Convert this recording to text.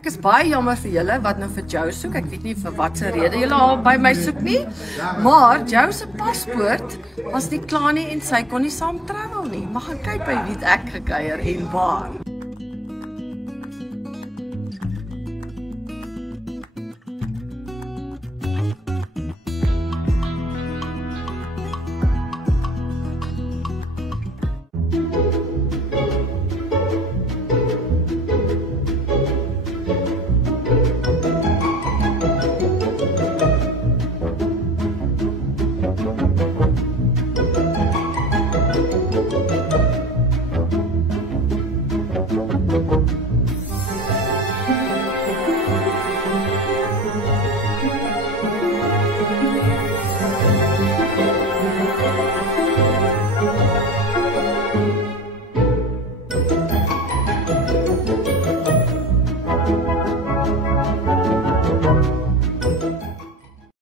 Ek is baie jammer vir julle wat nou vir Joe soek. Ek weet nie vir watter rede julle al by my soek nie. Maar Joe se paspoort was nie klaar nie en sy kon nie saam travel nie. Mag gaan kyk by wie ek gekuier en waar.